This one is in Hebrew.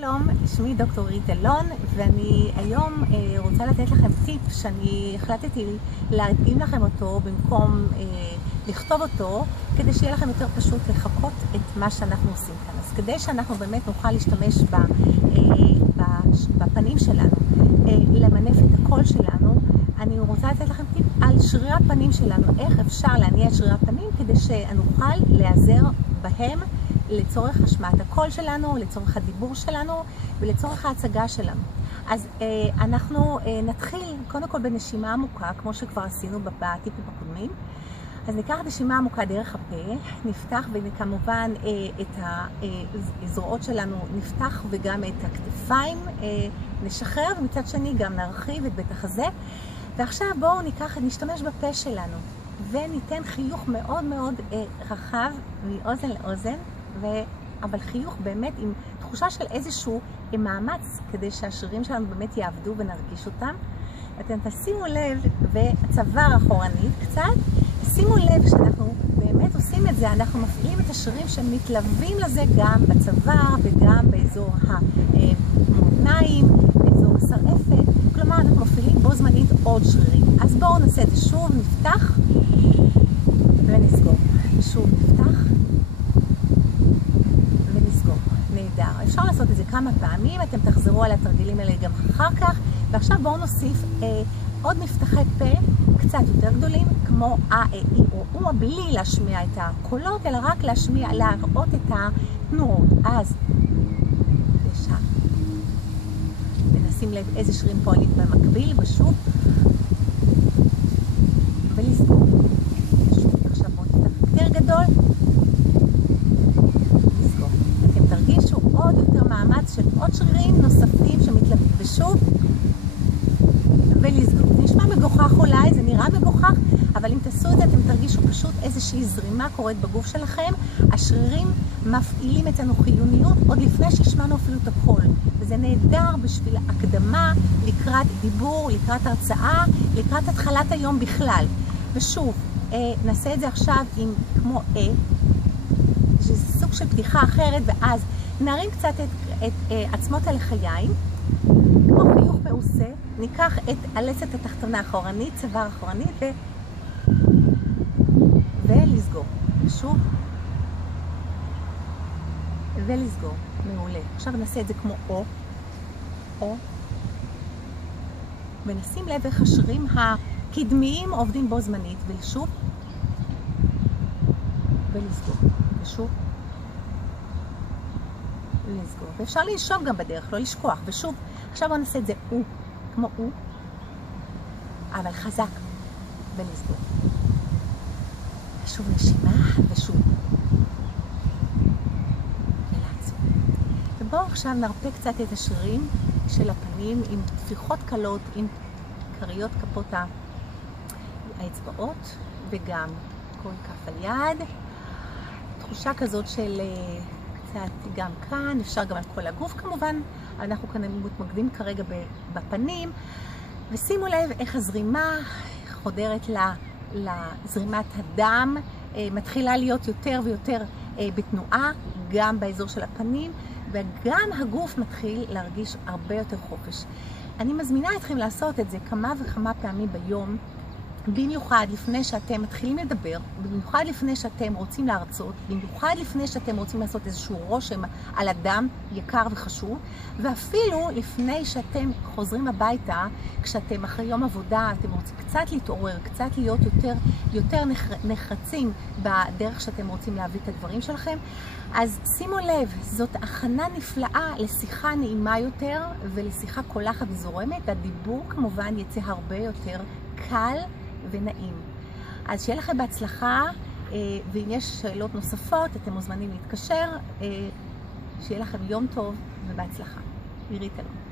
שלום, שמי דוקטור עירית אלון, ואני היום רוצה לתת לכם טיפ שאני החלטתי להתאים לכם אותו במקום לכתוב אותו, כדי שיהיה לכם יותר פשוט לחכות את מה שאנחנו עושים כאן. אז כדי שאנחנו באמת נוכל להשתמש בפנים שלנו, למנף את הקול שלנו, אני רוצה לתת לכם טיפ על שרירי הפנים שלנו, איך אפשר להניע את שרירי הפנים כדי שנוכל להיעזר בהם לצורך השמעת הקול שלנו, לצורך הדיבור שלנו ולצורך ההצגה שלנו. אז אנחנו נתחיל קודם כל בנשימה עמוקה, כמו שכבר עשינו בטיפים הקודמים. אז ניקח נשימה עמוקה דרך הפה, נפתח וכמובן את הזרועות שלנו נפתח וגם את הכתפיים נשחרר, ומצד שני גם נרחיב את בית החזה. ועכשיו בואו נשתמש בפה שלנו וניתן חיוך מאוד מאוד רחב מאוזן לאוזן, אבל חיוך באמת עם תחושה של איזשהו מאמץ כדי שהשרירים שלנו באמת יעבדו ונרגיש אותם. אתם תשימו לב, והצוואר אחורנית קצת, שימו לב שאנחנו באמת עושים את זה, אנחנו מפעילים את השרירים שמתלווים לזה גם בצוואר וגם באזור המותניים, באזור השרעפת, כלומר אנחנו מפעילים בו זמנית עוד שרירים. אז בואו נעשה את זה שוב, נפתח ונסגור, שוב נפתח ונסגור. נהדר. אפשר לעשות את זה כמה פעמים, אתם תחזרו על התרגילים האלה גם אחר כך. ועכשיו בואו נוסיף עוד מפתחי פה קצת יותר גדולים, כמו אי או בלי להשמיע את הקולות, אלא רק להראות את התנועות. אז לשם. ונשים לב איזה שרירים פועלים במקביל, ושוב. ולסגור. שוב, עכשיו בואו נפתח יותר גדול. לסגור. אתם תרגישו עוד יותר מאמץ של עוד שרירים נוספים שמתלווים. ושוב. ולסגור. זה נשמע מגוחך אולי, זה נראה מגוחך, אבל אם תעשו את זה אתם תרגישו פשוט איזושהי זרימה קורית בגוף שלכם. השרירים מפעילים אצלנו חיוניות עוד לפני שהשמענו אפילו את הקול. וזה נהדר בשביל הקדמה, לקראת דיבור, לקראת הרצאה, לקראת התחלת היום בכלל. ושוב, נעשה את זה עכשיו עם כמו שזה סוג של פתיחה אחרת, ואז נרים קצת את עצמות הלחיים, כמו חיוך מעושה. ניקח את הלסת התחתונה האחורנית, צוואר אחורנית, ולסגור. שוב. ולסגור. מעולה. עכשיו נעשה את זה כמו או. ונשים לב איך השרירים הקדמיים עובדים בו זמנית. ושוב. ולסגור. ושוב. לסגור. ואפשר לנשום גם בדרך, לא לשכוח. ושוב. עכשיו בואו נעשה את זה כמו אבל חזק, ולסגור. ושוב נשימה, ושוב. ולעצור. ובואו עכשיו נרפה קצת את השרירים של הפנים עם טפיחות קלות, עם קריות כפות האצבעות, וגם כל כף על יד. תחושה כזאת של קצת גם כאן, אפשר גם על כל הגוף כמובן. אנחנו כאן מתמקדים כרגע בפנים, ושימו לב איך הזרימה חודרת לזרימת הדם, מתחילה להיות יותר ויותר בתנועה, גם באזור של הפנים, וגם הגוף מתחיל להרגיש הרבה יותר חופש. אני מזמינה אתכם לעשות את זה כמה וכמה פעמים ביום, במיוחד לפני שאתם מתחילים לדבר, במיוחד לפני שאתם רוצים להרצות, במיוחד לפני שאתם רוצים לעשות איזשהו רושם על אדם יקר וחשוב, ואפילו לפני שאתם חוזרים הביתה, כשאתם אחרי יום עבודה, אתם רוצים קצת להתעורר, קצת להיות יותר נחרצים בדרך שאתם רוצים להביא את הדברים שלכם. אז שימו לב, זאת הכנה נפלאה לשיחה נעימה יותר ולשיחה קולחת וזורמת, והדיבור כמובן יצא הרבה יותר קל ונעים. אז שיהיה לכם בהצלחה, ואם יש שאלות נוספות אתם מוזמנים להתקשר. שיהיה לכם יום טוב ובהצלחה. עירית אלון.